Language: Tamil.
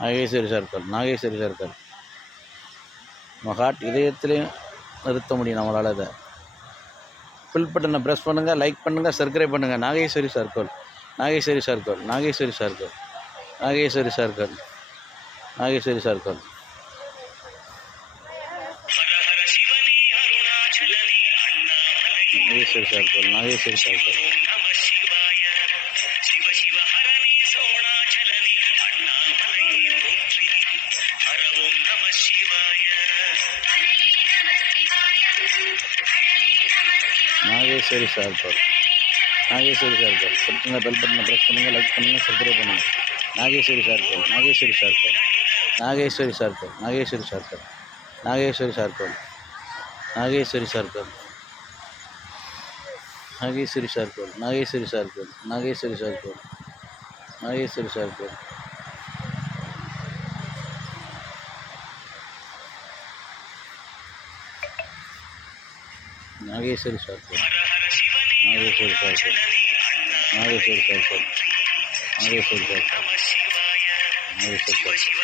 Nageswari circle, Nageswari circle. நம்ம ஹார்ட் இதயத்துலேயும் நிறுத்த முடியும் நம்மளால். இதை ஃபில் பட்டனை ப்ரெஸ் பண்ணுங்கள், லைக் பண்ணுங்கள், சப்ஸ்கிரைப் பண்ணுங்கள். Nageswari circle, Nageswari circle, Nageswari circle, Nageswari circle, Nageswari circle. Nageswari circle, Nageswari circle. Nageswari circle, Nageswari circle. பட்டுங்க பெல் பட்டனை ப்ரெஸ் பண்ணுங்கள், லைக் பண்ணுங்கள், சப்ஸ்கிரைப் பண்ணுங்கள். Nageswari circle, Nageswari circle, Nageswari circle, Nageswari circle, Nageswari circle, Nageswari circle, Nageswari circle, Nageswari circle, Nageswari circle, Nageswari circle. Nageswari circle, Nageswari circle, Nageswari circle, Nageswari circle, Nageswari circle.